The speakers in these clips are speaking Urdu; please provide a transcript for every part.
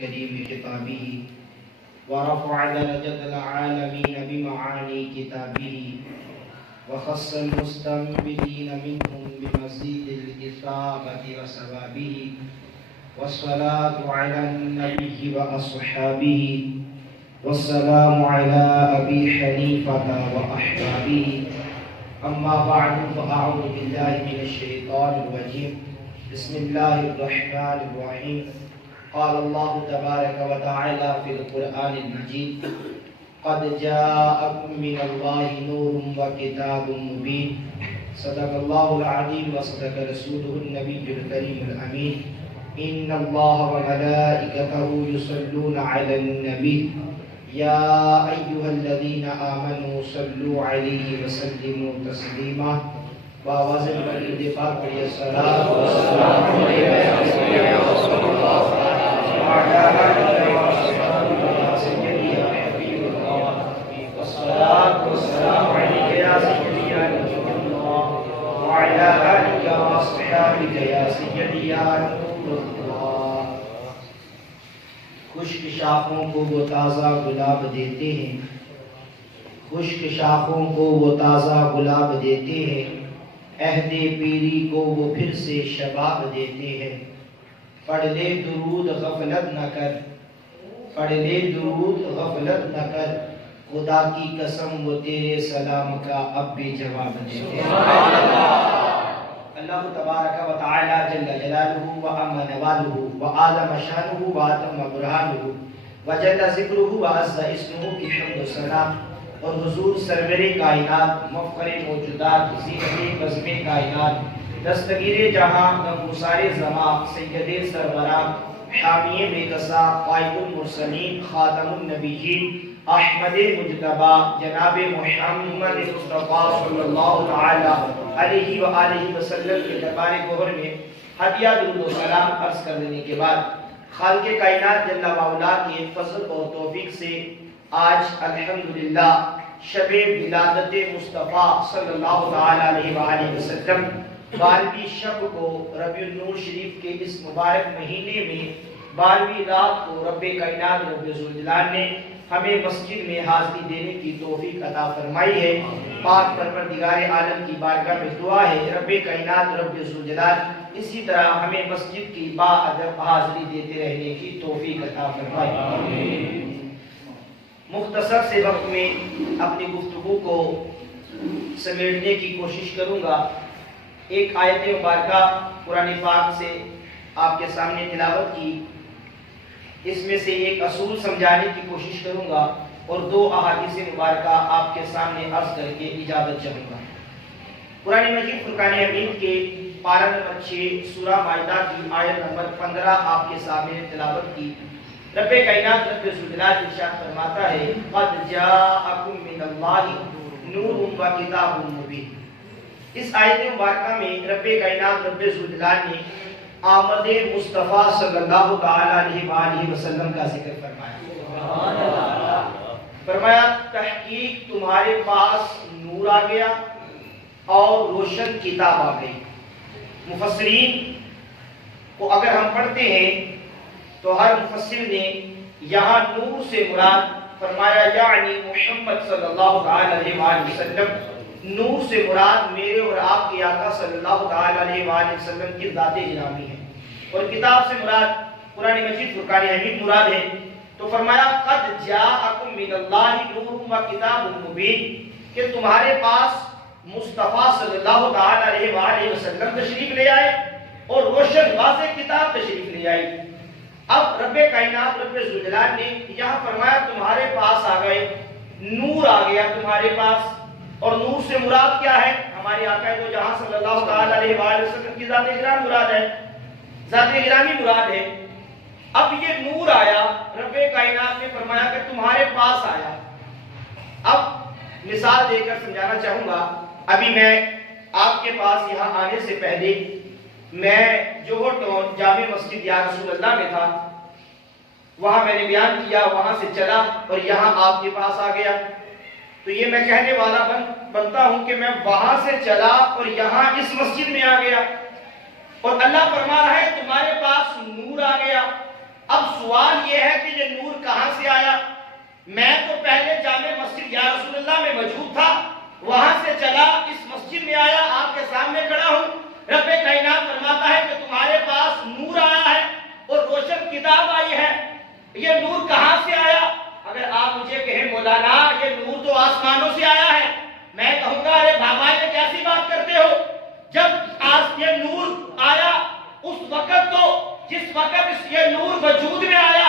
كريم خطابه ورفع درجة العالمين بمعاني كتابه وخص المستنبطين منهم بمزيد الإثابة وثوابه والصلاة على النبي وأصحابه والسلام على أبي حنيفة وأحبابه أما بعد فأعوذ بالله من الشيطان الرجيم بسم الله الرحمن الرحيم قال الله تبارك وتعالى في القرآن المجيد قد جاءكم من الله نور وكتاب مبين صدق الله العظيم وصدق رسوله النبي الكريم الأمين إن الله وملائكته يصلون على النبي يا أيها الذين آمنوا صلوا عليه وسلموا تسليما ووزن الاتفاق والصلاة والسلام عليك يا رسول الله وعلى آلك وأصحابك يا سيدي يا حبيب الله والصلاة والسلام عليك يا سيدي يا نبي الله وعلى آلك وأصحابك يا سيدي يا نور الله. خشک شاخوں کو وہ تازہ گلاب دیتے ہیں، خشک شاخوں کو وہ تازہ گلاب دیتے ہیں، عہد پیری کو وہ پھر سے شباب دیتے ہیں. پڑھ لے درود غفلت نہ کر، پڑھ لے درود غفلت نہ کر، خدا کی قسم وہ تیرے سلام کا اب بھی جواب دیتے ہیں. اللہ تبارک و تعالی جل جلالہ و عم نوالہ و اعظم شانہ و اتم برہانہ و جل ذکرہ و عز اسمہ کی حمد و ثنا اور حضور سرور کائنات مفخر موجودات زینت بزم کائنات دستگیر جہاں نگوسار زماں سید سربراہ حامی بے قصا قائد المرسلین خاتم النبیین احمد مجتبی جناب محمد مصطفیٰ صلی اللہ تعالی علیہ وآلہ وسلم کے دربار گوہر میں ہدیہ درود و سلام عرض کر دینے کے بعد خالق کائنات جل وعلا کے فضل اور توفیق سے آج الحمدللہ شب ولادت مصطفیٰ صلی اللہ تعالی علیہ وآلہ وسلم 12ویں شب کو ربیع النور شریف کے اس مبارک مہینے میں 12ویں رات کو رب کائنات رب ذوالجلال نے ہمیں مسجد میں حاضری دینے کی توفیق عطا فرمائی ہے. پاک پروردگار عالم کی بارگاہ میں دعا ہے رب کائنات رب ذوالجلال اسی طرح ہمیں مسجد کی با ادب حاضری دیتے رہنے کی توفیق عطا فرمائے. مختصر سے وقت میں اپنی گفتگو کو سمیٹنے کی کوشش کروں گا. ایک آیت مبارکہ قرآن پاک سے آپ کے سامنے تلاوت کی، اس میں سے ایک اصول سمجھانے کی کوشش کروں گا اور 2 احادیث مبارکہ آپ کے سامنے عرض کر کے اجازت چاہوں گا. قرآن مجید فرقان حمید کے پارہ نمبر 6 سورہ مائدہ کی آیت نمبر 15 آپ کے سامنے تلاوت کی. رب کائنات رب ذوالجلال ارشاد فرماتا ہے قد جاءکم من اللہ نور و کتاب مبین. اس آیت مبارکہ میں رب کائنات رب ذوالجلال نے آمد مصطفیٰ صلی اللہ تعالی علیہ وآلہ وسلم کا ذکر فرمایا. فرمایا تحقیق تمہارے پاس نور آ گیا اور روشن کتاب آ گئی. مفسرین کو اگر ہم پڑھتے ہیں تو ہر مفسر نے یہاں نور سے مراد فرمایا یعنی محمد صلی اللہ تعالی علیہ وآلہ وسلم، نور سے مراد میرے اور آپ کے آقا صلی اللہ تعالی علیہ وآلہ وسلم کی ذات گرامی ہے. اور کتاب سے مراد قرآن مجید فرقان حمید مراد ہے. تو فرمایا قد جاءکم من اللہ نور و کتاب مبین کہ تمہارے پاس مصطفیٰ صلی اللہ تعالی علیہ وآلہ وسلم تشریف لے آئے اور روشن واضح کتاب تشریف لے آئی. اب رب کائنات رب ذوالجلال نے یہاں فرمایا تمہارے پاس آ گئے، نور آ گیا تمہارے پاس. اور نور سے مراد کیا ہے؟ ہمارے آقا دو جہاں صلی اللہ تعالی علیہ وآلہ وسلم کی ذات گرامی مراد ہے، ذات گرامی مراد ہے. اب یہ نور آیا، رب کائنات نے فرمایا کہ تمہارے پاس آیا. اب مثال دے کر سمجھانا چاہوں گا. ابھی میں آپ کے پاس یہاں آنے سے پہلے میں جوہر ٹاؤن جامع مسجد یا رسول اللہ میں تھا، وہاں میں نے بیان کیا، وہاں سے چلا اور یہاں آپ کے پاس آ گیا. تو یہ میں کہنے والا بنتا ہوں کہ میں وہاں سے چلا اور یہاں اس مسجد میں آ گیا. اور اللہ فرما رہا ہے تمہارے پاس نور آ گیا. اب سوال یہ ہے کہ یہ نور کہاں سے آیا؟ میں تو پہلے جامع مسجد یا رسول اللہ میں موجود تھا، وہاں سے چلا اس مسجد میں آیا، آپ کے سامنے کھڑا ہوں۔ رب کائنات فرماتا ہے کہ تمہارے پاس نور آیا ہے اور روشن کتاب آئی ہے، یہ نور کہاں سے آیا؟ اگر آپ مجھے کہیں مولانا یہ نور تو آسمانوں سے آیا ہے، میں کہوں گا ارے بابا یہ کیسی بات کرتے ہو؟ جب یہ نور آیا اس وقت تو جس وقت یہ نور وجود میں آیا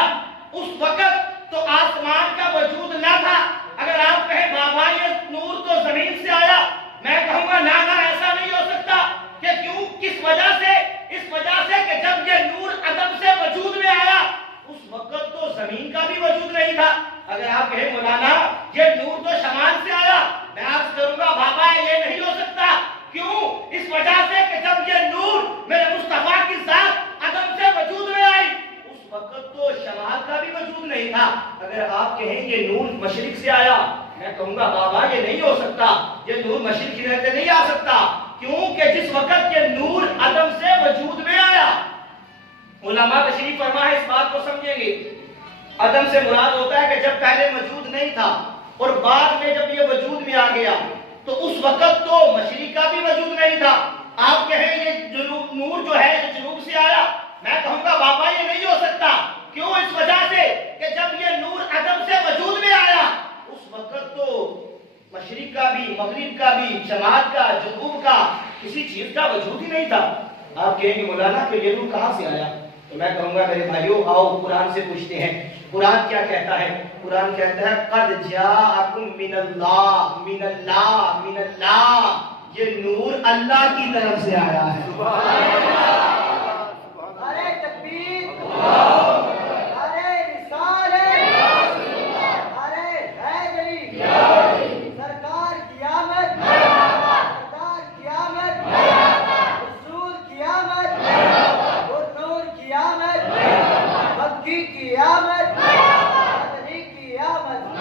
اس وقت تو آسمان کا وجود نہ تھا۔ اگر آپ کہیں بابا یہ نور تو زمین سے آیا، میں کہوں گا نا ایسا نہیں ہو سکتا۔ کہ کیوں؟ کس وجہ سے؟ اس وجہ سے کہ جب یہ نور عدم سے وجود میں آیا اس وقت تو زمین کا بھی وجود نہیں تھا۔ اگر آپ کہیں مولانا یہ نور تو شمال سے آیا، میں عرض کروں گا بابا یہ نہیں ہو سکتا۔ کیوں؟ اس وجہ سے کہ جب یہ نور میرے مصطفیٰ کی ذات عدم سے وجود میں آئی اس وقت تو شمال کا بھی وجود نہیں تھا۔ اگر آپ کہیں یہ نور مشرق سے آیا، میں کہوں گا بابا یہ نہیں ہو سکتا، یہ نور مشرق کی طرف سے نہیں آ سکتا۔ کیوں کہ جس وقت یہ نور عدم سے وجود میں آیا، علماء تشریف فرما ہے اس بات کو سمجھیں گے، عدم سے مراد ہوتا ہے کہ جب پہلے موجود نہیں تھا اور بعد میں جب یہ وجود میں آ گیا تو اس وقت تو مشرق کا بھی وجود نہیں تھا۔ آپ کہیں یہ نور جو ہے یہ جنوب سے آیا، میں کہوں گا بابا یہ نہیں ہو سکتا۔ کیوں؟ اس وجہ سے کہ جب یہ نور عدم سے وجود میں آیا اس وقت تو مشرق کا بھی، مغرب کا بھی، شمال کا، جنوب کا، کسی چیز کا وجود ہی نہیں تھا۔ آپ کہیں گے مولانا کہ یہ نور کہاں سے آیا؟ تو میں کہوں گا میرے بھائیو آؤ قرآن سے پوچھتے ہیں، قرآن کیا کہتا ہے؟ قرآن کہتا ہے قد جاءکم من اللہ من اللہ من اللہ، یہ نور اللہ کی طرف سے آیا ہے۔ سبحان اللہ، نعرہ تکبیر، نعرہ رسالت، نعرہ حیدری، سرکار کی آمد، سردار کی آمد، رسول کی آمد، نور کی آمد، مکی کی آمد، مدنی کی آمد۔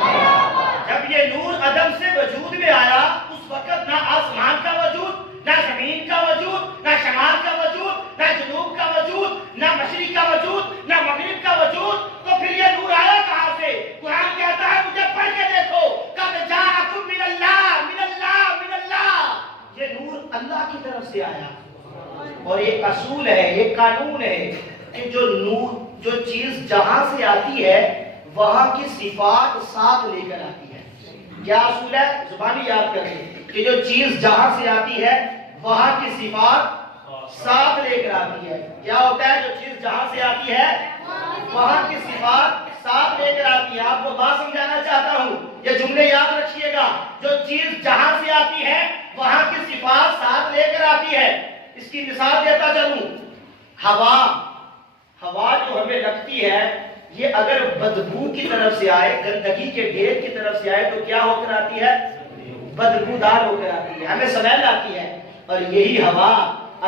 جب یہ نور عدم سے وجود میں آیا اس وقت نہ آسمان کا وجود، نہ زمین کا وجود، نہ شمال کا وجود، نہ جنوب کا وجود، نہ مشرق کا وجود، نہ مغرب کا وجود، تو پھر یہ نور آیا کہاں سے؟ قرآن کہتا ہے مجھے پڑھ کے دیکھو، قد جاءکم من اللہ من اللہ من اللہ، یہ نور اللہ کی طرف سے آیا۔ اور یہ اصول ہے، یہ قانون ہے کہ جو نور، جو چیز جہاں سے آتی ہے وہاں کی صفات ساتھ لے کر آتی ہے۔ کیا اصول ہے؟ زبانی یاد کریں کہ جو چیز جہاں سے آتی ہے وہاں کی صفات ساتھ لے کر آتی ہے۔ کیا ہوتا ہے؟ جو چیز جہاں سے آتی ہے وہاں کی صفات ساتھ لے کر آتی ہے۔ آپ کو بات سمجھانا چاہتا ہوں، یہ جملے یاد رکھیے گا، جو چیز جہاں سے آتی ہے وہاں کی صفات ساتھ لے کر آتی ہے۔ اس کی مثال دیتا چلوں، ہوا جو ہمیں لگتی ہے یہ اگر بدبو کی طرف سے آئے، گندگی کے ڈھیر کی طرف سے آئے تو کیا ہو کر آتی ہے؟ بدبودار ہو کر آتی ہے، ہمیں سمیل آتی ہے۔ اور یہی ہوا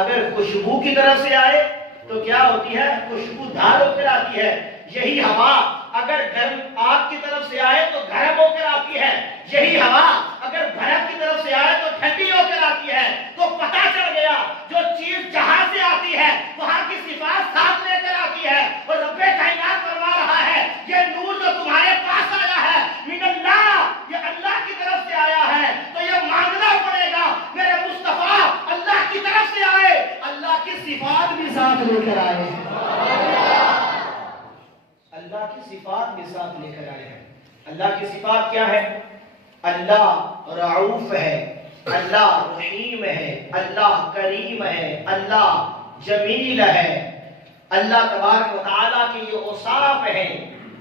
اگر خوشبو کی طرف سے آئے تو کیا ہوتی ہے؟ خوشبودار ہو کر آتی ہے۔ یہی ہوا اگر گرم آگ کی طرف سے آئے تو گرم ہو کر آتی ہے۔ یہی ہوا اگر برف کی طرف سے آئے تو ٹھنڈی ہو کر آتی ہے۔ تو پتہ چل گیا جو چیز جہاں سے آتی ہے وہاں کی صفات ساتھ لے کر آتی ہے۔ اور رب کائنات فرما رہا ہے یہ نور جو تمہارے پاس آیا ہے من اللہ، یہ اللہ کی طرف سے آیا ہے، تو یہ مانگنا پڑے گا میرے مصطفیٰ اللہ کی طرف سے آئے، اللہ کی صفات بھی ساتھ لے کر آئے، اللہ کی صفات بھی ساتھ لے کر آئے ہیں۔ اللہ کی صفات کیا ہے؟ اللہ رعوف ہے، اللہ رحیم ہے، اللہ کریم ہے، اللہ جمیل ہے۔ اللہ تبارک و تعالیٰ کی یہ اوصاف ہیں۔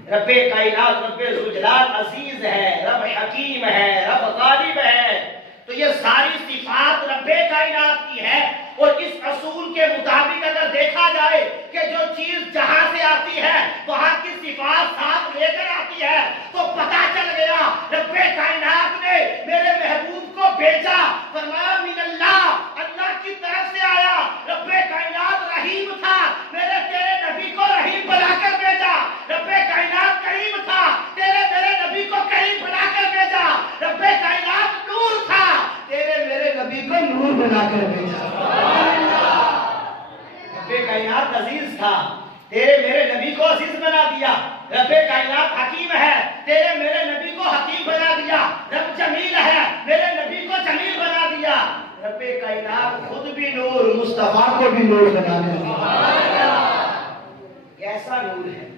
رب کائنات، رب ذوالجلال عزیز ہے، رب حکیم ہے، رب غالب ہے۔ تو یہ ساری صفات رب کائنات کی ہے۔ اور اس اصول کے مطابق اگر دیکھا جائے کہ جو چیز جہاں سے آتی ہے وہاں کی صفات ساتھ لے کر آتی ہے تو پتہ چل گیا رب کائنات نے میرے محبوب کو بھیجا، فرمایا من اللہ، اللہ کی طرف سے آیا۔ رب کائنات رحیم تھا، میرے تیرے نبی کو رحیم بنا کر بھیجا۔ رب کائنات کریم تھا، تیرے میرے نبی کو کریم بنا کر بھیجا۔ رب کائنات نور تھا، تیرے میرے نبی کو نور بنا کر بھیجا۔ رب کائنات عزیز تھا، تیرے میرے نبی کو عزیز بنا دیا، رب کائنات حکیم ہے، تیرے میرے نبی کو حکیم بنا دیا، رب جمیل ہے، میرے نبی کو جمیل بنا دیا، رب کائنات خود بھی نور، مصطفیٰ کو بھی نور بنا دیا۔ کیسا نور ہے،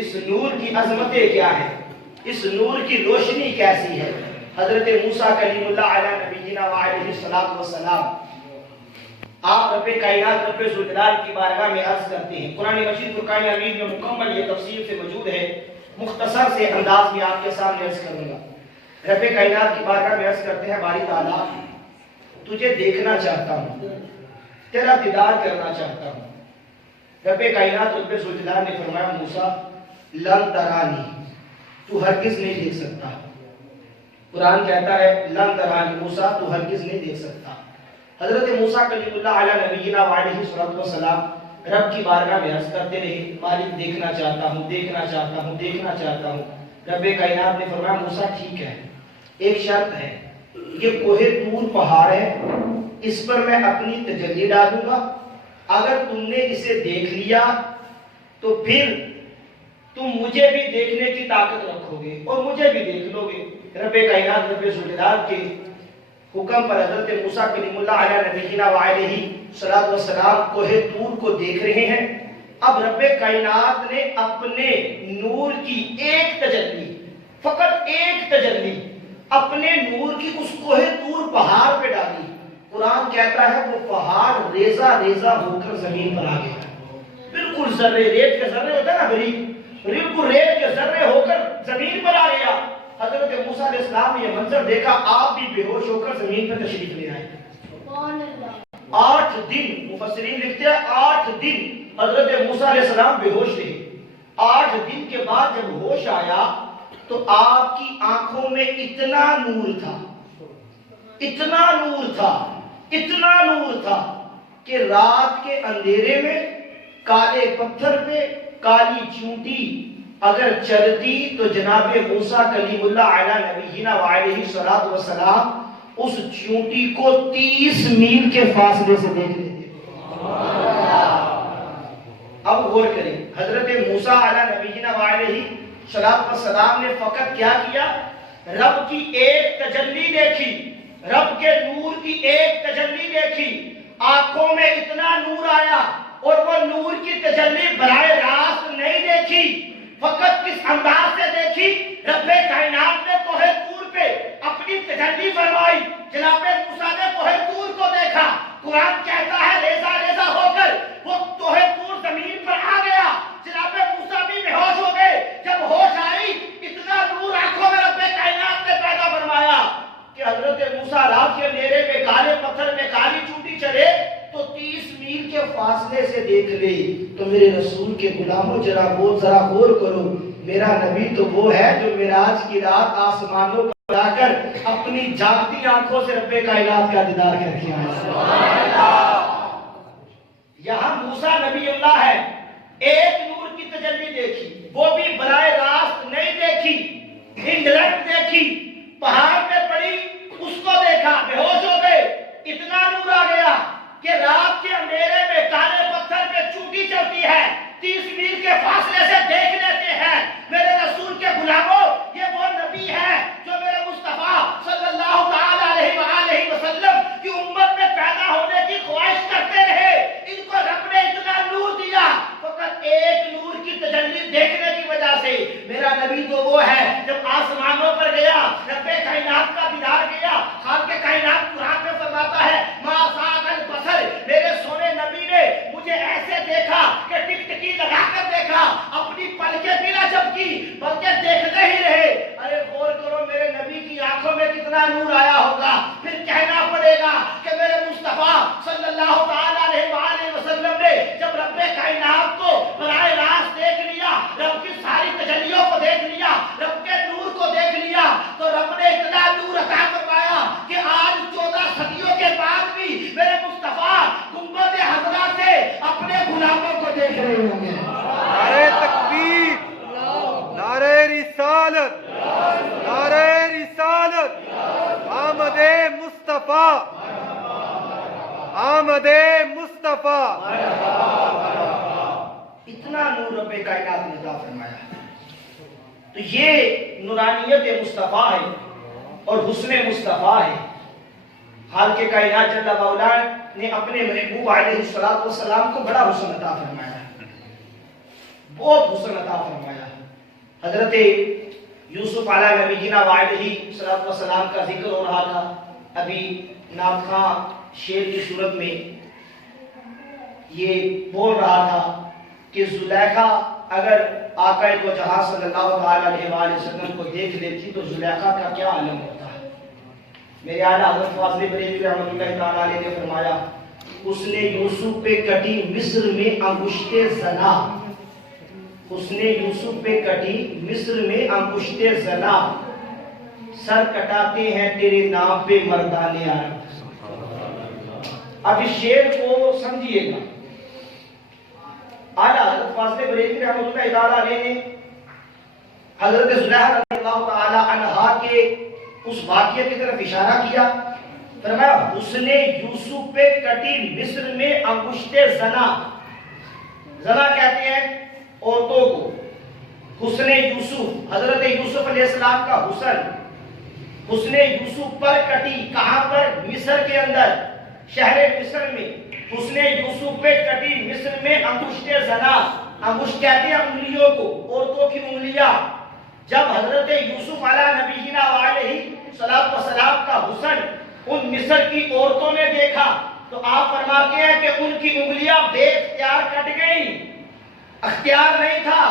اس نور کی عظمتیں کیا ہے، اس نور کی روشنی کیسی ہے۔ حضرت موسیٰ کلیم اللہ علیہ نبینا وعلیہ السلام، آپ رب کائنات رب ذوالجلال کی بارگاہ میں عرض کرتے ہیں۔ قرآن مجید فرقان حمید میں مکمل یہ تفسیر سے موجود ہے، مختصر سے انداز میں آپ کے سامنے عرض کروں گا۔ رب کائنات کی بارگاہ میں عرض کرتے ہیں، باری تعالیٰ تجھے دیکھنا چاہتا ہوں، تیرا دیدار کرنا چاہتا ہوں۔ رب کائنات رب ذوالجلال نے فرمایا، موسیٰ لن ترانی، تو ہرگز نہیں دیکھ سکتا۔ قرآن کہتا ہے لن ترانی، موسیٰ تو ہرگز نہیں دیکھ سکتا۔ حضرت موسیٰ کلیم اللہ علیہ نبینا وعلیہ السلام رب کی بارگاہ میں عرض کرتے رہے، مالک دیکھنا چاہتا ہوں، دیکھنا چاہتا ہوں، دیکھنا چاہتا ہوں۔ رب کائنات نے فرمایا، موسیٰ ٹھیک ہے، ایک شرط ہے، یہ کوہ طور پہاڑ ہے، اس پر میں اپنی تجلی ڈالوں گا، اگر تم نے اسے دیکھ لیا تو پھر تم مجھے بھی دیکھنے کی طاقت رکھو گے اور مجھے بھی دیکھ لو گے۔ رب کائنات رب ذوالجلال کے حکم پر حضرت موسیٰ کلیم اللہ علیہ نبینا وعلیہ السلام کوہ طور کو دیکھ رہے ہیں۔ اب رب کائنات نے اپنے نور کی ایک تجلی، فقط ایک تجلی اپنے نور کی اس کوہ طور پہاڑ پہ ڈالی۔ قرآن کہتا ہے وہ پہاڑ ریزہ ریزہ ہو کر زمین پر آ گیا، بالکل ذرے، ریت کے ذرے ہوتا ہے نا بری، بالکل ریت کے ذرے ہو کر زمین پر آ گیا۔ حضرت موسیٰ علیہ السلام نے یہ منظر دیکھا، آپ بھی بے ہوش ہو کر زمین پر تشریف لے آئے۔ 8 دن مفسرین لکھتے ہیں، 8 دن حضرت موسیٰ علیہ السلام بے ہوش رہے۔ 8 دن کے بعد جب ہوش آیا تو آپ کی آنکھوں میں اتنا نور تھا، اتنا نور تھا، اتنا نور تھا کہ رات کے اندھیرے میں کالے پتھر پہ کالی چونٹی اگر چلتی تو جناب موسیٰ کلیم اللہ علیہ نبینا وعلیہ السلام اس چونٹی کو 30 میل کے فاصلے سے دیکھ لیتے۔ اب غور کریں، حضرت موسیٰ علیہ نبینا وعلیہ السلام نے فقط کیا کیا، رب کی ایک تجلی دیکھی، رب کے نور کی ایک تجلی دیکھی، آنکھوں میں اتنا نور آیا، اور وہ نور کی تجلی براہ راست نہیں دیکھی، فقط کس انداز سے دیکھی، رب کائنات نے کوہ طور پہ اپنی تجلی فرمائی، جناب موسیٰ نے کوہ طور کو دیکھا۔ قرآن کہتا ہے ریزہ ریزہ ہو کر وہ کوہ طور زمین پر آ گیا، جناب موسیٰ بھی بے ہوش ہو گئے۔ جب ہوش آئی اتنا نور آنکھوں میں رب کائنات نے پیدا فرمایا کہ حضرت موسیٰ رات کے اندھیرے میں کالے پتھر میں کالی چونٹی چلے تو 30 میل کے فاصلے سے دیکھ لے۔ تو میرے رسول کے غلاموں ذرا غور کرو، میرا نبی تو وہ ہے جو معراج کی رات آسمانوں پر جا کر اپنی جاگتی آنکھوں سے رب کائنات کا دیدار کر کے آیا۔ یہاں موسیٰ نبی اللہ ہے، ایک نور کی تجلی دیکھی، وہ بھی براہ راست نہیں دیکھی، انڈائریکٹ دیکھی، پہاڑ پہ پڑی، اس کو دیکھا، بے ہوش ہو گئے، اتنا نور آ گیا کہ رات کے اندھیرے میں کالے پتھر پہ چونٹی چلتی ہے، 30 میل کے فاصلے سے دیکھ لیتے ہیں۔ میرے رسول کے غلاموں، یہ وہ نبی ہے جو میرے مصطفیٰ صلی اللہ تعالی علیہ وآلہ وسلم کی امت میں پیدا ہونے کی خواہش کرتے رہے۔ ان کو رب نے اتنا نور دیا، فقط ایک نور کی تجلی دیکھ اتنا نور رب کائنات نے عطا فرمایا ہے۔ تو یہ نورانیت مصطفیٰ ہے اور حسن مصطفیٰ ہے۔ خالق کائنات جل مولا نے اپنے محبوب علیہ السلام کو بڑا حسن عطا فرمایا ہے، بہت حسن عطا فرمایا ہے۔ حضرت یوسف علیہ نبینا وعلیہ السلام کا ذکر ہو رہا تھا، ابھی نعت خواں شعر کی صورت میں یہ بول رہا تھا کہ زلیخا اگر آقا کو جہاں صلی اللہ علیہ وآلہ وسلم کو دیکھ لیتی تو زلیخا کا کیا عالم ہوتا ہے۔ میرے اعلیٰ حضرت فاضل بریلوی رحمۃ اللہ تعالیٰ علیہ نے فرمایا، اس نے یوسف پہ کٹی مصر میں انگشت زنا، اس نے یوسف پہ کٹی مصر میں انگشت زنا، سر کٹاتے ہیں تیرے نام پہ مردان عرب۔ اب اس شعر کو سمجھیے گا، اعلیٰ حضرت فاضل بریلوی رحمۃ اللہ تعالیٰ علیہ نے حضرت زلیخا رضی اللہ تعالیٰ عنہا کے اس واقعے کی طرف اشارہ کیا، فرمایا حسن یوسف پہ کٹی مصر میں انگشت زنا، زنا کہتے ہیں عورتوں کو، حسن یوسف حضرت یوسف علیہ السلام کا حسن، حسن یوسف پر کٹی، کہاں پر؟ مصر کے اندر، شہر مصر میں، حسن یوسف پہ کٹی مصر میں انگشت زنا، انگشت کہتے ہیں انگلیوں کو، عورتوں کی انگلیاں۔ جب حضرت یوسف علیہ نبینا علیہ السلام کا حسن ان مصر کی عورتوں نے دیکھا تو آپ فرماتے ہیں کہ ان کی انگلیاں بے اختیار کٹ گئیں، اختیار نہیں تھا،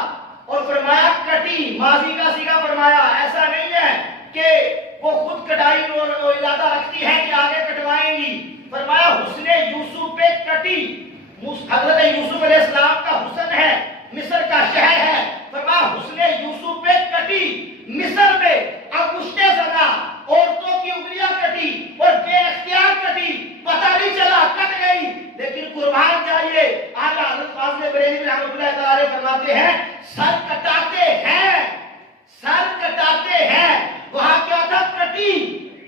اور فرمایا کٹی، ماضی کا صیغہ فرمایا، ایسا نہیں ہے کہ وہ خود کٹائی اور ارادہ رکھتی ہے کہ آگے کٹوائیں گی، فرمایا حسن یوسف پہ کٹی، حضرت یوسف علیہ السلام کا حسن ہے، مصر کا شہر ہے، فرمایا حسن یوسف پہ کٹی مصر میں انگشت زنا، عورتوں کی انگلیاں کٹی اور بے اختیار کٹی، پتہ نہیں چلا کٹ گئی، لیکن قربان جائیے اعلیٰ حضرت فاضل بریلوی رحمۃ اللہ تعالی فرماتے ہیں سر کٹاتے ہیں، سر کٹاتے ہیں، وہاں کیا تھا؟ کٹی،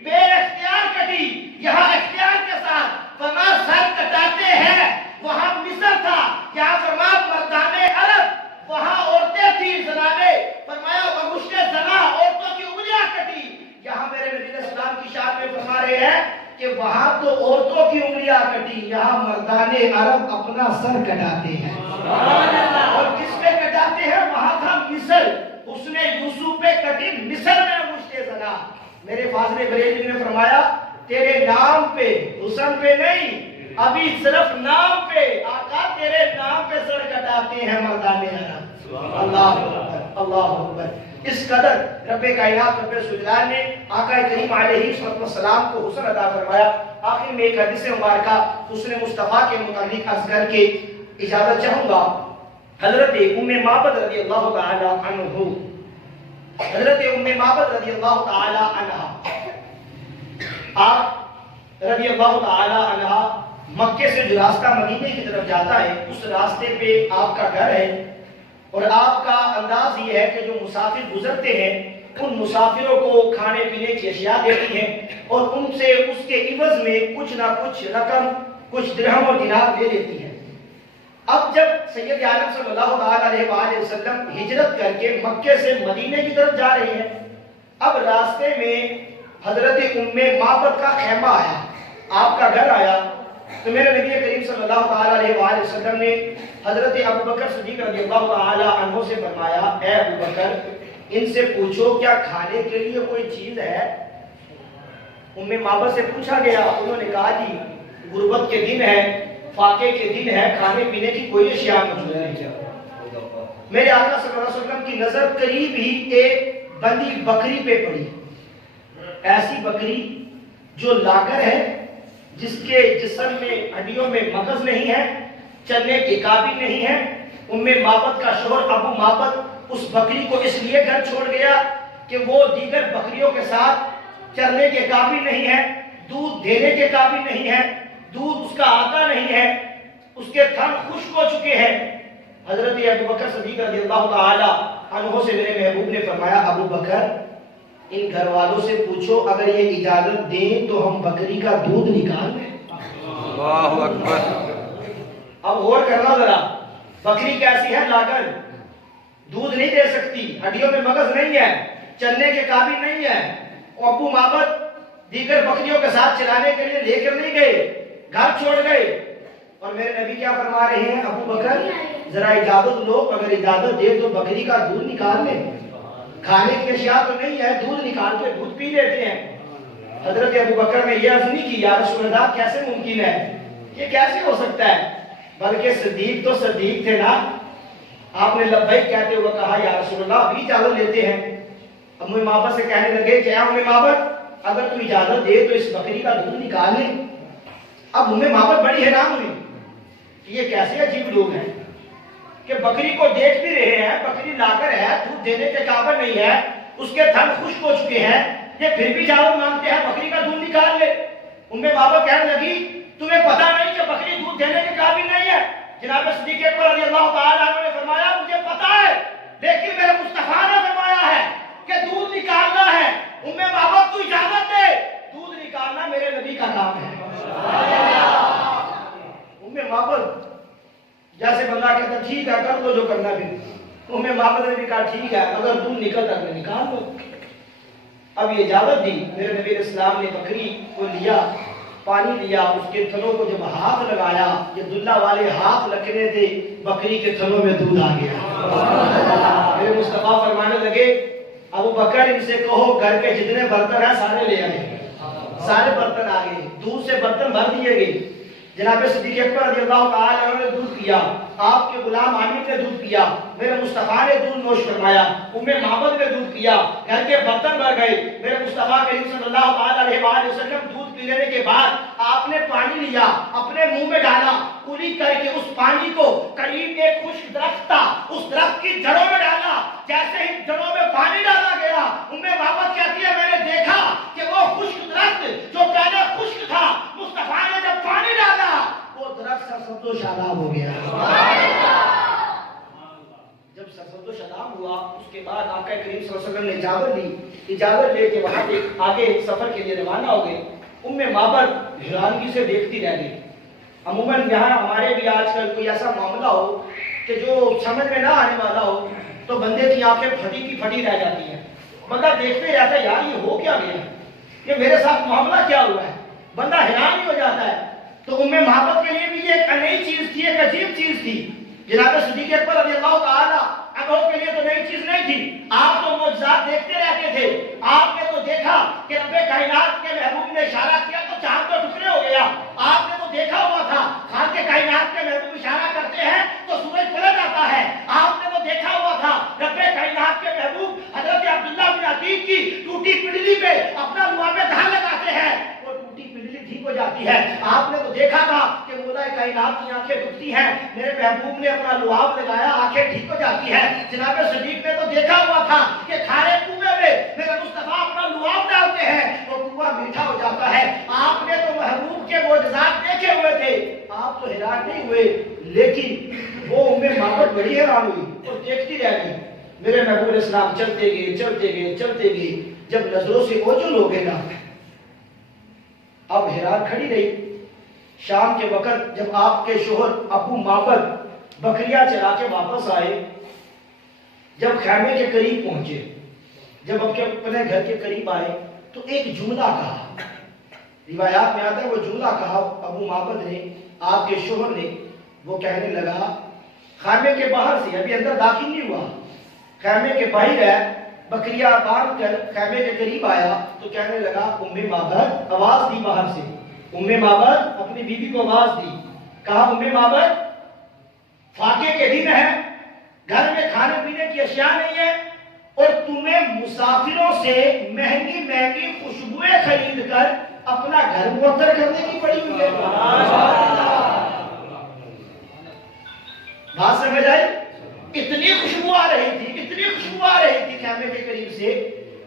بے اختیار کٹی، یہاں اختیار کے ساتھ، فرمایا سر کٹاتے ہیں، وہاں مصر تھا، یہاں فرمایا مردان عرب، وہاں عورتیں تھیں زنانے، فرمایا انگشت زنا، عورتوں کی انگلیاں کٹی، یہاں میرے نبی علیہ السلام کی شان میں فرما رہے ہیں کہ وہاں تو عورتوں کی انگلیاں کٹی، یہاں مردان عرب اپنا سر کٹاتے ہیں، اور کس پہ کٹاتے ہیں؟ وہاں تھا مصر، حسن یوسف پہ کٹی مصر میں انگشت زنا۔ میرے فاضل بریلوی نے فرمایا تیرے نام پہ، حسن پہ نہیں، ابھی صرف نام پہ، آقا تیرے نام پہ سر کٹاتے ہیں مردان عرب۔ اللہ اکبر، اللہ اکبر۔ اس قدر رب کائنات رب سجدان نے آقا کریم علیہ السلام کو حسن عطا فرمایا۔ آخر میں ایک حدیث مبارکہ حسن مصطفیٰ کے متعلق عرض کر کے اجازت چاہوں گا۔ حضرت ام معبد رضی اللہ تعالی عنہ، حضرت ام معبد رضی اللہ تعالی عنہ، آپ رضی اللہ تعالی عنہ مکے سے جو راستہ مدینے کی طرف جاتا ہے اس راستے پہ آپ کا گھر ہے، اور آپ کا انداز یہ ہے کہ جو مسافر گزرتے ہیں ان مسافروں کو کھانے پینے کی اشیاء دیتی ہیں اور ان سے اس کے عوض میں کچھ نہ کچھ رقم، کچھ درہم اور دینار دے دیتی ہے۔ اب جب سید عالم صلی اللہ علیہ وآلہ وسلم ہجرت کر کے مکے سے مدینے کی طرف جا رہے ہیں، اب راستے میں حضرت ام معبد کا خیمہ آیا، آپ کا گھر آیا، تو میرے نبی کریم صلی اللہ علیہ وآلہ وسلم نے حضرت ابوبکر صدیق رضی اللہ تعالی عنہ سے فرمایا اے ابوبکر ان سے پوچھو کیا کھانے کے لیے کوئی چیز ہے؟ ام معبد سے پوچھا گیا، انہوں نے کہا جی غربت کے دن ہے، فاقے کے دن ہے، کھانے پینے کی کوئی اشیاء موجود نہیں۔ میرے آقا صلی اللہ علیہ وسلم کی نظر قریب ہی ایک بندی بکری پہ پڑی، ایسی بکری جو لاگر ہے، جس کے جسم میں ہڈیوں میں مغز نہیں ہے، چلنے کے قابل نہیں ہے۔ ام معبد کا شوہر ابو معبد اس بکری کو اس لیے گھر چھوڑ گیا کہ وہ دیگر بکریوں کے ساتھ چلنے کے قابل نہیں ہے، دودھ دینے کے قابل نہیں ہے، دودھ اس کا آتا نہیں ہے، اس کے تھن خشک ہو چکے ہیں۔ حضرت ابوبکر صدیق رضی اللہ تعالی عنہ سے میرے محبوب نے فرمایا ابو بکر ان گھر والوں سے پوچھو اگر یہ اجازت دیں تو ہم بکری کا دودھ نکال لیں۔ اللہ اکبر۔ اب غور کرنا ذرا، بکری کیسی ہے؟ لاگر، دودھ نہیں دے سکتی، ہڈیوں میں مغز نہیں ہے، چلنے کے قابل نہیں ہے۔ ابو معبد دیگر بکریوں کے ساتھ چلانے کے لیے لے کر نہیں گئے، گھر چھوڑ گئے۔ اور میرے نبی کیا فرما رہے ہیں؟ ابو بکر ذرا اجازت لو، اگر اجازت دے تو بکری کا دودھ نکال لیں، کھانے کی اشیاء تو نہیں ہے، دودھ نکال کے دودھ پی لیتے ہیں۔ حضرت ابو بکر نے یہ عرض نہیں کی یا رسول اللہ کیسے ممکن ہے، یہ کیسے ہو سکتا ہے؟ بلکہ صدیق تو صدیق تھے نا، آپ نے لبیک کہتے ہوئے کہا یا رسول اللہ ابھی اجازت لیتے ہیں۔ ام معبد سے کہنے لگے کہ ام معبد اگر تو اجازت دے تو اس بکری کا دودھ نکال لیں۔ اب ام معبد بڑی حیران ہوئی کہ یہ کیسے عجیب لوگ ہیں کہ بکری کو دیکھ بھی رہے ہیں، بکری لاگر ہے، دودھ دینے کے قابل نہیں ہے، اس کے تھن خشک ہو چکے ہیں، یہ پھر بھی اجازت مانگتے ہیں بکری کا دودھ نکال لے۔ ام معبد کہنے لگی تمہیں پتہ نہیں کہ بکری دودھ دینے کے قابل نہیں ہے؟ جناب صدیق اکبر رضی اللہ تعالیٰ عنہ نے فرمایا مجھے پتہ ہے، لیکن میرے مصطفیٰ نے فرمایا ہے کہ دودھ نکالنا ہے۔ ام معبد تو اجازت دے، دودھ نکالنا میرے نبی کا کام ہے۔ ام معبد جیسے بندہ کہتا ہے ٹھیک ہے کر لو جو کرنا پھر، ام معبد نے بھی کہا ٹھیک ہے اگر دودھ نکلتا ہے نکال لو۔ اب یہ اجازت دی، میرے نبی علیہ السلام نے بکری کو لیا، پانی لیا، اس کے تھنوں کو جب ہاتھ لگایا، یہ دلہ والے ہاتھ لکھنے تھے، بکری کے تھنوں میں دودھ آ گیا۔ میرے مصطفیٰ فرمانے لگے ابو بکر ان سے کہو گھر کے جتنے برتن ہیں سارے لے آئے، سارے برتن آ گئے، دودھ سے برتن بھر دیے گئے۔ جناب صدیق اکبر رضی اللہ تعالیٰ عنہ نے دودھ پیا، آپ کے غلام عامر نے دودھ پیا، میرے مصطفیٰ نے دودھ نوش فرمایا، ام معبد نے دودھ پیا، گھر کے برتن بھر گئے۔ میرے مصطفیٰ کریم صلی اللہ علیہ وآلہ وسلم دودھ پی لینے کے بعد آپ نے پانی لیا، اپنے منہ میں ڈالا، کلی کر کے اس پانی کو قریب ایک خشک درخت تھا اس درخت کی جڑوں میں ڈالا۔ جیسے ہی جڑوں میں پانی ڈالا گیا، ام معبد کہتی ہے میں نے دیکھا کہ وہ خشک درخت جو پہلے خشک تھا، مصطفیٰ نے جب پانی ڈالا وہ درخت سرسبز و شاداب ہو گیا۔ جب سرسبز و شاداب ہوا اس کے بعد آقا کریم صلی اللہ علیہ وسلم نے اجازت دی، اجازت لے کے وہاں سے آگے سفر کے لیے روانہ ہو گئے۔ ام معبد حیرانگی سے دیکھتی رہ گئی۔ عموماً یہاں ہمارے بھی آج کل کوئی ایسا معاملہ ہو کہ جو سمجھ میں نہ آنے والا ہو تو بندے کی آنکھیں پھٹی کی پھٹی رہ جاتی ہیں، بندہ دیکھتے رہتا ہے یار یہ ہو کیا گیا، یہ میرے ساتھ معاملہ کیا ہوا ہے، بندہ حیران ہی ہو جاتا ہے۔ تو ام معبد کے لیے بھی یہ ایک نئی چیز تھی، ایک عجیب چیز تھی۔ جناب صدیق اکبر رضی اللہ تعالیٰ عنہ کے لیے تو نئی چیز نہیں تھی، آپ تو معجزات دیکھتے رہتے تھے۔ آپ نے تو دیکھا کہ رب کائنات کے محبوب نے اشارہ کیا تو چاند تو ٹکڑے ہو گیا، آپ نے تو دیکھا ہوا تھا خالق کائنات کے محبوب اشارہ کرتے ہیں تو سورج پلٹ آتا ہے، آپ نے تو دیکھا ہوا تھا رب کائنات کے محبوب حضرت عبداللہ بن عتیق کی ٹوٹی پنڈلی پہ اپنا لعاب دھان لگاتے ہیں، وہ ٹوٹی پنڈلی ٹھیک ہو جاتی ہے۔ آپ نے تو دیکھا تھا کہ مولا کائنات کی آنکھیں دکھتی ہیں، میرے محبوب نے اپنا لعاب لگایا آنکھیں ٹھیک ہو جاتی ہے۔ جناب صدیق نے تو دیکھا ہوا تھا کہ کھارے کنویں میں میرے مصطفیٰ اپنا لعاب ڈالتے ہیں وہ کنواں میٹھا ہو جاتا ہے۔ آپ نے تو محبوب کے معجزات دیکھے ہوئے تھے، آپ تو حیران نہیں ہوئے، لیکن وہ ام معبد بڑی حیران ہوئی اور دیکھتی رہ گئی۔ میرے محبوب علیہ السلام چلتے گئے چلتے گئے چلتے گئے، جب نظروں سے اوجھل ہو گئے نا اب حیران کھڑی رہی۔ شام کے وقت جب آپ کے شوہر ابو معبد بکریاں چرا کے واپس آئے، جب خیمے کے قریب پہنچے، جب اپنے گھر کے قریب آئے تو ایک جملہ کہا، روایات میں آتا ہے وہ جملہ کہا ابو معبد نے، آپ کے شوہر نے، وہ کہنے لگا خیمے کے باہر سے، ابھی اندر داخل نہیں ہوا، خیمے کے باہر ہے، بکریاں باندھ کر خیمے کے قریب آیا تو کہنے لگا ام معبد، آواز دی باہر سے، ام معبد اپنی بیوی کو آواز دی، کہا ام معبد فاقے کے دن ہے، گھر میں کھانے پینے کی اشیاء نہیں ہے اور تمہیں مسافروں سے مہنگی مہنگی خوشبوئیں خرید کر اپنا گھر معطر کرنے کی پڑی ہوئی ہے۔ بات سمجھ آئی؟ اتنی خوشبو آ رہی تھی، اتنی خوشبو آ رہی تھی خیمے کے قریب سے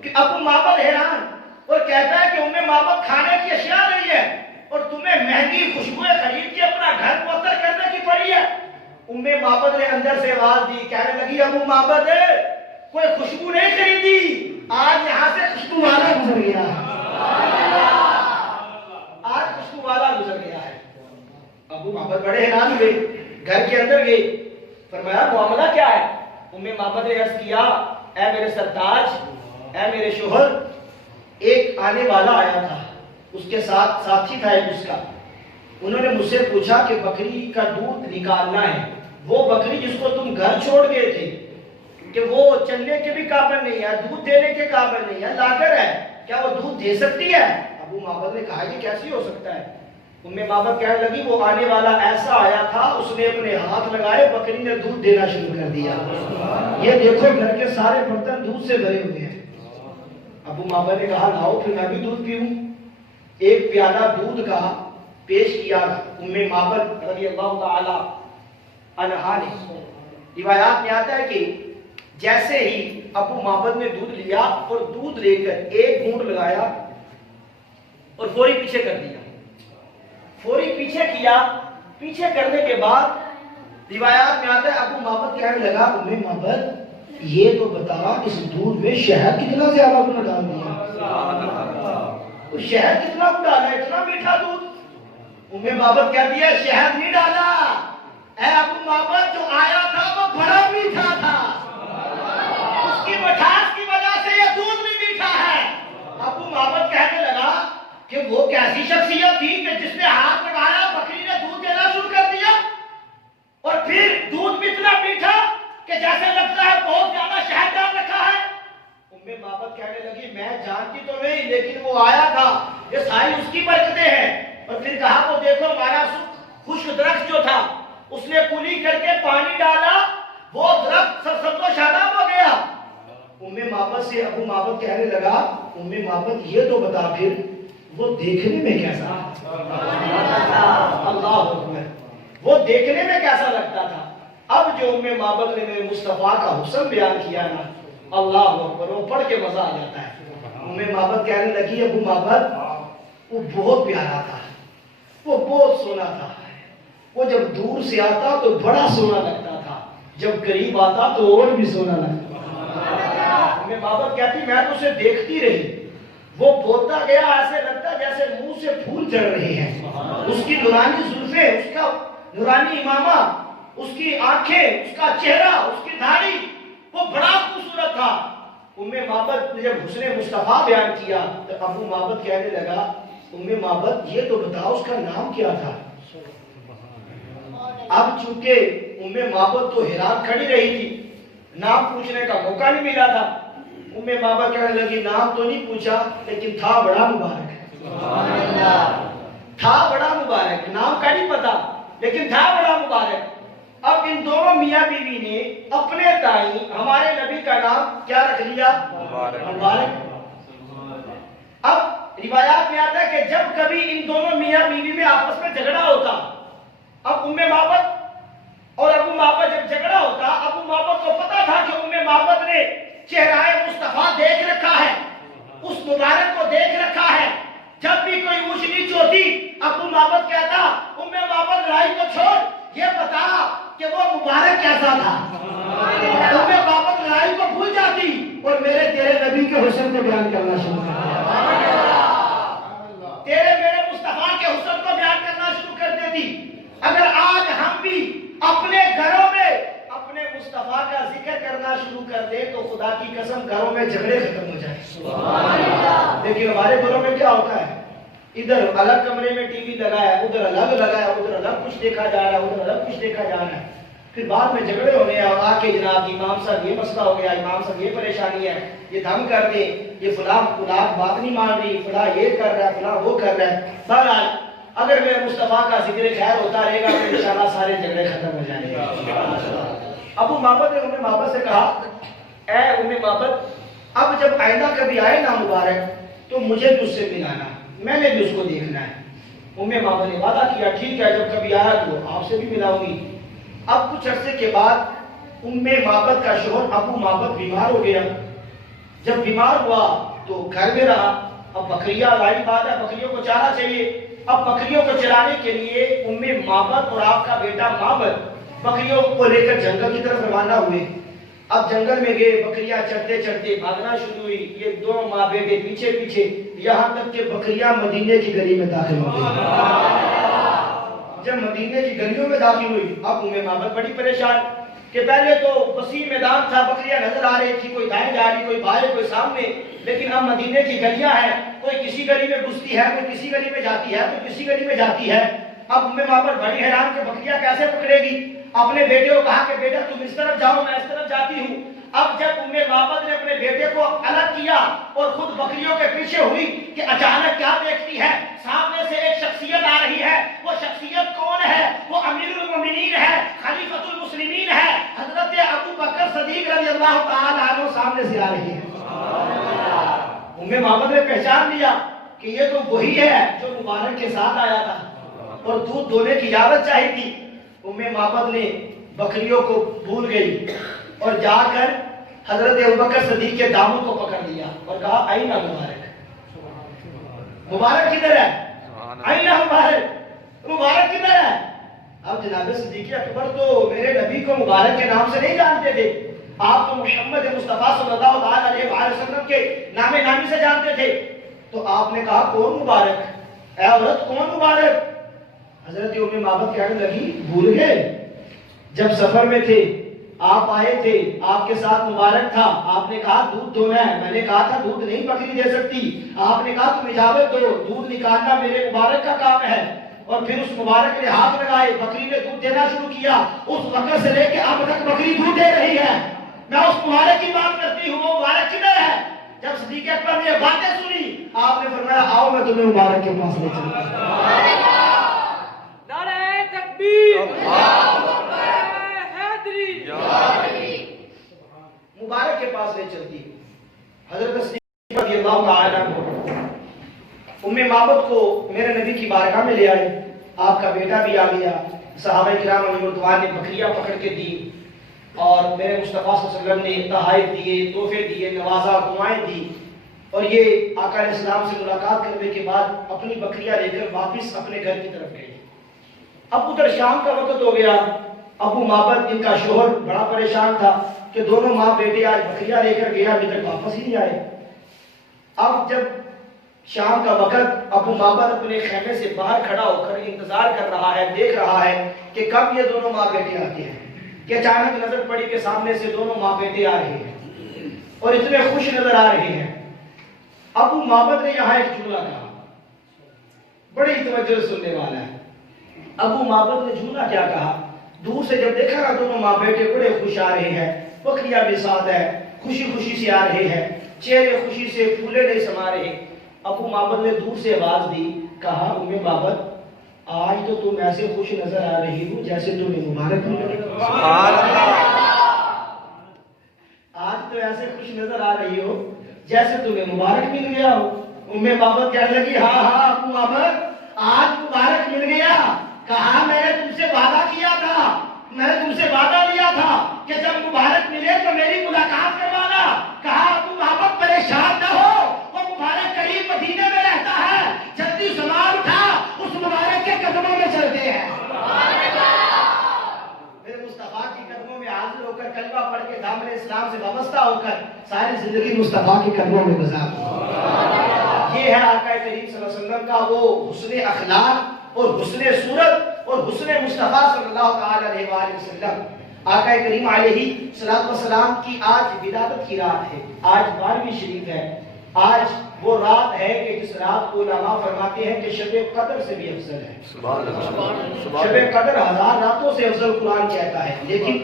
کہ ابو معبد حیران اور کہتا ہے کہ ام معبد کھانے کی اشیاء نہیں ہے اور تمہیں مہنگی خوشبوئیں خرید کے اپنا گھر معطر کرنے کی پڑی ہے۔ ام معبد نے اندر سے آواز دی، کہنے لگی ابو معبد کوئی خوشبو نہیں خریدی، آج یہاں سے خوشبو والا گزر گیا ہے، آج خوشبو والا گزر گیا ہے۔ ابو معبد بڑے حیران ہوئے، گھر کے اندر گئے، فرمایا معاملہ کیا ہے؟ معبد نے عرض کیا اے میرے سرتاج، اے میرے شوہر، ایک آنے والا آیا تھا، اس کے ساتھ ساتھی تھا ایک اس کا، انہوں نے مجھ سے پوچھا کہ بکری کا دودھ نکالنا ہے، وہ بکری جس کو تم گھر چھوڑ گئے تھے کہ وہ چلنے کے بھی قابل نہیں ہے، دودھ دینے کے قابل نہیں ہے، لاغر ہے، کیا وہ دودھ دے سکتی ہے؟ ابو معبد نے کہا کہ کیسی ہو سکتا ہے؟ معبد کہنے لگی وہ آنے والا ایسا آیا تھا، اس نے اپنے ہاتھ لگائے، بکری نے دودھ دینا شروع کر دیا، یہ دیکھو گھر کے سارے برتن دودھ سے بھرے ہوئے ہیں۔ ابو معبد نے کہا لاؤ پھر میں بھی دودھ پیوں۔ ایک پیالہ دودھ کا پیش کیا معبد رضی اللہ تعالی عنہا نے۔ روایات میں آتا ہے کہ جیسے ہی ابو معبد نے دودھ لیا اور دودھ لے کر ایک گھونٹ لگایا اور فوری پیچھے کر دیا، فوری پیچھے کیا، پیچھے کرنے کے بعد روایات میں آتا ہے ابو معبد کہنے لگا معبد یہ تو بتا اس دودھ میں شہد کتنا زیادہ تو نہ ڈال دیا، شہد کتنا کو ڈالا، اتنا میٹھا دودھ؟ معبد کہہ دیا شہد نہیں ڈالا، اے ابو معبد جو آیا تھا وہ بڑا میٹھا تھا، اس کی مٹھاس کی وجہ سے یہ دودھ بھی میٹھا ہے۔ ابو معبد کہنے لگا کہ وہ کیسی شخصیت تھی کہ جس نے ہاتھ لگایا بکری نے دودھ دینا شروع کر دیا، اور پھر دودھ بھی اتنا میٹھا کہ جیسے لگتا ہے بہت زیادہ شہد ڈال رکھا ہے۔ معبد کہنے لگی میں جانتی تو نہیں لیکن وہ آیا تھا، یہ ساری اس کی برکتیں ہیں۔ اور پھر کہا وہ دیکھو ہمارا خشک درخت جو تھا اس نے کلی کر کے پانی ڈالا، وہ درخت سبز و شاداب ہو گیا۔ معبد سے ابو معبد کہنے لگا معبد یہ تو بتا پھر وہ دیکھنے میں کیسا؟ اللہ اکبر، وہ دیکھنے میں کیسا لگتا تھا؟ اب جو معبد نے میرے مصطفیٰ کا حسن بیان کیا نا، اللہ اکبر، وہ پڑھ کے مزہ آ جاتا ہے۔ معبد کہنے لگی ابو معبد وہ بہت پیارا تھا، وہ بہت سونا تھا، وہ جب دور سے آتا تو بڑا سونا لگتا تھا، جب قریب آتا تو اور بھی سونا لگتا تھا۔ معبد کہتی میں تو اسے دیکھتی رہی، وہ بولتا گیا ایسے لگتا جیسے منہ سے پھول چڑھ رہے ہیں، اس کی نورانی زلفیں، اس کا نورانی امامہ، اس کی آنکھیں، اس کا چہرہ، اس کی داڑھی، وہ بڑا خوبصورت تھا۔ معبد نے جب حسن مصطفیٰ بیان کیا تو ابو معبد کہنے لگا معبد یہ تو بتاؤ اس کا نام کیا تھا؟ اب چونکہ معبد تو حیران کھڑی رہی تھی، نام پوچھنے کا موقع نہیں ملا تھا۔ معبد کہنے لگی نام تو نہیں پوچھا لیکن تھا بڑا مبارک، تھا بڑا مبارک، نام کا نہیں پتا لیکن تھا بڑا مبارک۔ اب ان دونوں میاں بیوی نے اپنے تائیں ہمارے نبی کا نام کیا رکھ لیا؟ مبارک۔ اب روایات میں آتا ہے کہ جب کبھی ان دونوں میاں بیوی میں آپس میں جھگڑا ہوتا، اب معبد اور ابو معبد جب جھگڑا ہوتا، ابو معبد کو پتا تھا کہ معبد نے چہرہ مصطفیٰ دیکھ رکھا ہے، اس مبارک کو دیکھ رکھا ہے، جب بھی کوئی اونچ نیچ ہوتی ابو معبد کہتا معبد لڑائی کو چھوڑ، یہ بتا کہ وہ مبارک کیسا تھا۔ معبد لڑائی کو بھول جاتی اور میرے تیرے نبی کے حسن کو بیان کرنا شروع کر دیا، تیرے میرے مصطفیٰ کے حسن کو بیان کرنا شروع کر دیتی۔ اگر آج ہم بھی اپنے گھروں میں اپنے مصطفیٰ کا ذکر کرنا شروع کر دیں تو خدا کی قسم گھروں میں جھگڑے ختم ہو جائیں۔ لیکن ہمارے گھروں میں کیا ہوتا ہے؟ ادھر الگ کمرے میں ٹی وی لگا ہے، ادھر الگ لگا ہے، ادھر الگ کچھ دیکھا جا رہا ہے، ادھر الگ کچھ دیکھا جا رہا ہے، پھر بعد میں جھگڑے ہونے ہیں اور آ کے جناب امام صاحب یہ مسئلہ ہو گیا، امام صاحب یہ پریشانی ہے، یہ دھم کر دیں، یہ فلاں بات نہیں مان رہی، فلاں یہ کر رہا ہے، فلاں وہ کر رہا ہے۔ بہرحال اگر میرے مصطفیٰ کا ذکر خیر ہوتا رہے گا تو انشاءاللہ سارے جھگڑے ختم ہو جائیں گے۔ ابو معبد نے معبد سے کہا اے معبد اب جب آئندہ کبھی آئے نا مبارک تو مجھے بھی اس سے ملانا، میں نے بھی اس کو دیکھنا ہے۔ معبد نے وعدہ کیا ٹھیک ہے جب کبھی آیا تو آپ سے بھی ملاؤں گی۔ اب کچھ عرصے کے بعد معبد کا شوہر ابو معبد بیمار ہو گیا، جب بیمار ہوا تو گھر میں رہا، اب بکریاں ظاہر بات ہے بکریوں کو چارہ چاہیے، اب بکریوں کو چرانے کے لیے معبد اور آپ کا بیٹا معبد بکریوں کو لے کر جنگل کی طرف روانہ ہوئے۔ اب جنگل میں گئے، بکریاں چرتے چرتے بھاگنا شروع ہوئی، یہ دونوں ماں بیٹے پیچھے پیچھے، یہاں تک کہ بکریاں مدینے کی گلی میں داخل ہو گئی۔ جب مدینے کی گلیوں میں داخل ہوئی اب معبد بڑی پریشان، کہ پہلے تو وسیع میدان تھا، بکریاں نظر آ رہی تھی، کوئی دائیں جا رہی، کوئی بائیں، کوئی سامنے، لیکن اب مدینے کی گلیاں ہیں، کوئی کسی گلی میں گھستی ہے، کوئی کسی گلی میں جاتی ہے، کوئی کسی گلی میں جاتی ہے۔ اب معبد بڑی حیران کہ بکریاں کیسے پکڑے گی، اپنے بیٹے کو کہا کہ بیٹا تم اس طرف جاؤ، میں اس طرف جاتی ہوں۔ اب جب معبد نے اپنے بیٹے کو الگ کیا اور خود بکریوں کے پیچھے ہوئی کہ اچانک کیا دیکھتی ہے، سامنے سے ایک شخصیت آ رہی ہے۔ وہ شخصیت کون ہے؟ وہ امیر المومنین ہے، خلیفۃ المسلمین ہے، حضرت ابو بکر صدیق رضی اللہ تعالی عنہ سامنے سے آ رہی ہے۔ معبد نے پہچان لیا کہ یہ تو وہی ہے جو مبارک کے ساتھ آیا تھا اور دودھ دونے کی اجازت چاہی تھی۔ معبد نے بکریوں کو بھول گئی اور جا کر حضرت ابوبکر صدیق کے دامن کو پکڑ لیا اور کہا آئینہ مبارک، مبارک کدھر ہے؟ آئینہ مبارک، مبارک کدھر ہے؟ اب جناب صدیق اکبر تو میرے نبی کو مبارک کے نام سے نہیں جانتے تھے، آپ تو محمد مصطفیٰ صلی اللہ علیہ وسلم کے نام نامی سے جانتے تھے۔ تو آپ نے کہا کون مبارک؟ اے عورت کون مبارک؟ حضرت معبد کہنے لگی بھول گئے، جب سفر میں تھے آپ آئے تھے، آپ کے ساتھ مبارک تھا، آپ نے کہا دودھ دھونا ہے، میں نے کہا تھا دودھ نہیں بکری دے سکتی، آپ نے کہا تم اجازت دو، دودھ نکالنا میرے مبارک کا کام ہے۔ اور پھر اس مبارک نے ہاتھ لگائے، بکری نے دودھ دینا شروع کیا، اس وقت سے لے کے اب تک بکری دودھ دے رہی ہے۔ میں اس مبارک کی بات کرتی ہوں، وہ مبارک کدھر ہے؟ جب صدیق اکبر نے یہ باتیں سنی، آپ نے فرمایا آؤ میں تمہیں مبارک کے پاس لے چلتا ہوں۔ نعرہ تکبیر، مبارک کے پاس لے چلتی ہوں۔ حضرت صدیق رضی اللہ تعالی عنہ معبد کو میرے نبی کی بارگاہ میں لے آئے، آپ کا بیٹا بھی آ گیا، صحابہ کرام علیہ رضوان نے بکریاں پکڑ کے دی اور میرے مصطفیٰ صلی اللہ علیہ وسلم نے تحائف دیے، تحفے دیے، نوازا، دعائیں دی، اور یہ آقا علیہ السلام سے ملاقات کرنے کے بعد اپنی بکریاں لے کر واپس اپنے گھر کی طرف گئے۔ اب ادھر شام کا وقت ہو گیا، ابو معبد ان کا شوہر بڑا پریشان تھا کہ دونوں ماں بیٹے آج بکریاں لے کر گیا، ابھی تک واپس ہی نہیں آئے۔ اب جب شام کا وقت، ابو معبد اپنے خیمے سے باہر کھڑا ہو کر انتظار کر رہا ہے، دیکھ رہا ہے کہ کب یہ دونوں ماں بیٹے آتے ہیں، کہ اچانک نظر پڑی کہ سامنے سے دونوں ماں بیٹے آ رہے ہیں اور اتنے خوش نظر آ رہے ہیں۔ ابو معبد نے یہاں ایک جملہ کہا، بڑی توجہ سننے والا ہے۔ ابو معبد نے جملہ کیا کہا؟ دور سے جب دیکھا نا دونوں ماں بیٹے بڑے خوش آ رہے ہیں، بکریاں بھی ساتھ ہے، خوشی خوشی سے آ رہے ہیں، چہرے خوشی سے پھولے نہیں سما رہے، ابو معبد نے دور سے آواز دی، کہا معبد آج تو تم ایسے خوش نظر آ رہی ہو جیسے تمہیں مبارک مل گیا۔ آج تو ایسے خوش نظر آ رہی ہو جیسے تمہیں مبارک مل گیا ہو۔ معبد کہنے لگی ہاں ہاں ابو معبد آج مبارک مل گیا، کہا میں نے تم سے وعدہ کیا تھا، میں نے تم سے وعدہ لیا تھا کہ جب مبارک ملے تو میری ملاقات کروانا۔ کہا ابو معبد پریشان نہ ہو، وہ مبارک قریب مدینے میں رہتا ہے، جلدی سوار اٹھا اس مبارک کے قدموں میں چلتے ہیں۔ میرے مصطفیٰ کی قدموں میں حاضر ہو کر کلمہ پڑھ کے دامن اسلام سے وابستہ ہو کر ساری زندگی مصطفیٰ کے قدموں میں گزار دو۔ یہ ہے آقا کریم صلی اللہ علیہ وسلم کا وہ حسن اخلاق اور حسن صورت اور حسن مصطفیٰ صلی اللہ تعالی علیہ وآلہ وسلم۔ آقا کریم علیہ السلام کی آج ولادت کی رات ہے، آج 12ویں شریف ہے، آج وہ رات ہے کہ جس رات کو علماء فرماتے ہیں کہ شب قدر سے بھی افضل ہے۔ شب قدر 1000 راتوں سے افضل قرآن کہتا ہے، لیکن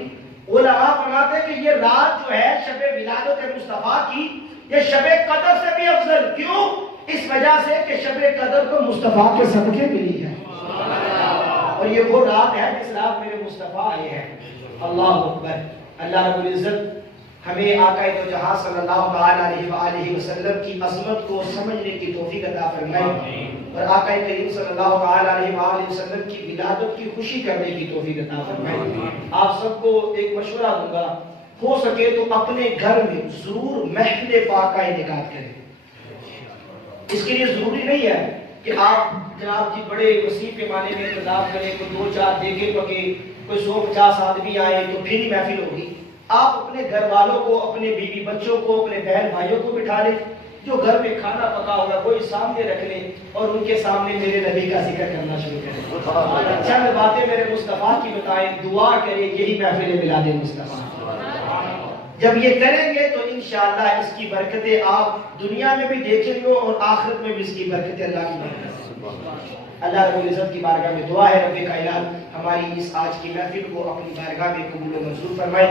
علماء فرماتے ہیں کہ یہ رات جو ہے شب ولادت مصطفیٰ کی، یہ شب قدر سے بھی افضل، کیوں؟ اس وجہ سے کہ شب قدر کو مصطفیٰ کے صدقے ملی ہے، اور یہ وہ رات ہے جس رات میرے مصطفیٰ آئے ہیں۔ اللہ اکبر۔ اللہ رب العزت ہمیں آقا دو جہاں صلی اللہ تعالی علیہ وآلہ وسلم کی عظمت کو سمجھنے کی توفیق عطا فرمائے، اور آقا کریم صلی اللہ تعالی علیہ وآلہ وسلم کی ولادت کی خوشی کرنے کی توفیق عطا فرمائے۔ آپ سب کو ایک مشورہ دوں گا، ہو سکے تو اپنے گھر میں ضرور محفل پاک کا انعقاد کریں۔ اس کے لیے ضروری نہیں ہے کہ آپ جناب جی بڑے وسیع پیمانے میں انتظام کریں، کوئی 2-4 دیگیں پکے، کوئی 150 آدمی آئے تو پھر ہی محفل ہوگی۔ آپ اپنے گھر والوں کو، اپنے بیوی بچوں کو، اپنے بہن بھائیوں کو بٹھا لیں، جو گھر میں کھانا پکا ہوا وہی سامنے رکھ لیں اور ان کے سامنے میرے نبی کا ذکر کرنا شروع کریں، چند باتیں میرے مصطفیٰ کی بتائیں، دعا کریں، یہی محفل میلاد مصطفیٰ۔ جب یہ کریں گے تو انشاءاللہ اس کی برکتیں آپ دنیا میں بھی دیکھیں گے اور آخرت میں بھی اس کی برکتیں اللہ کی برکت۔ اللہ رب العزت کی بارگاہ میں دعا ہے رب کائنات ہماری اس آج کی محفل کو اپنی بارگاہ میں قبول و منظور فرمائے۔